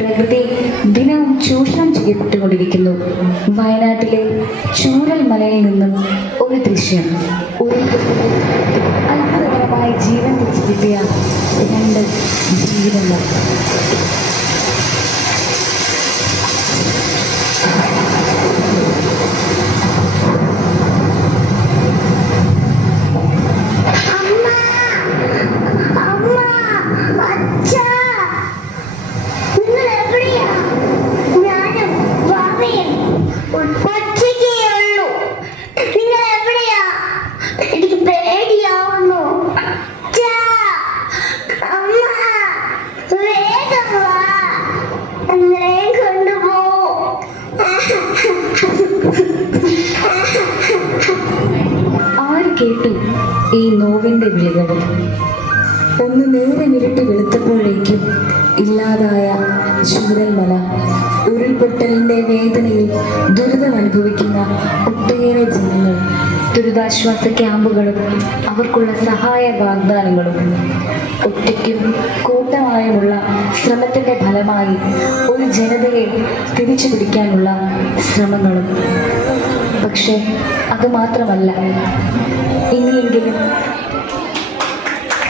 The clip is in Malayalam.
പ്രകൃതി ദിനവും ചൂഷണം ചെയ്യപ്പെട്ടുകൊണ്ടിരിക്കുന്നു. വയനാട്ടിലെ ചൂരൽ മലയിൽ നിന്നും ഒരു ദൃശ്യം. ഒരു അത്ഭുതകരമായി ജീവൻ തിരിച്ചു കിട്ടിയ രണ്ട് ജീവിതങ്ങൾ. ആര് കേട്ടു ഈ നോവിന്റെ വിളികൾ? ഒന്ന് നേരെ വിരട്ടി വെളുത്തപ്പോഴേക്കും ഇല്ലാതായ ചൂരൽമല ഉരുൾപൊട്ടലിന്റെ വേദനയിൽ ദുരിതം അനുഭവിക്കുന്ന ഒട്ടേറെ ജനങ്ങൾ. ദുരിതാശ്വാസ ക്യാമ്പുകളും അവർക്കുള്ള സഹായ വാഗ്ദാനങ്ങളും ഒറ്റയ്ക്കും ശ്രമത്തിന്റെ ഫലമായി ഒരു ജനതയെ തിരിച്ചു പിടിക്കാനുള്ള ശ്രമങ്ങളും. പക്ഷേ അത് മാത്രമല്ല. ഇനിയെങ്കിലും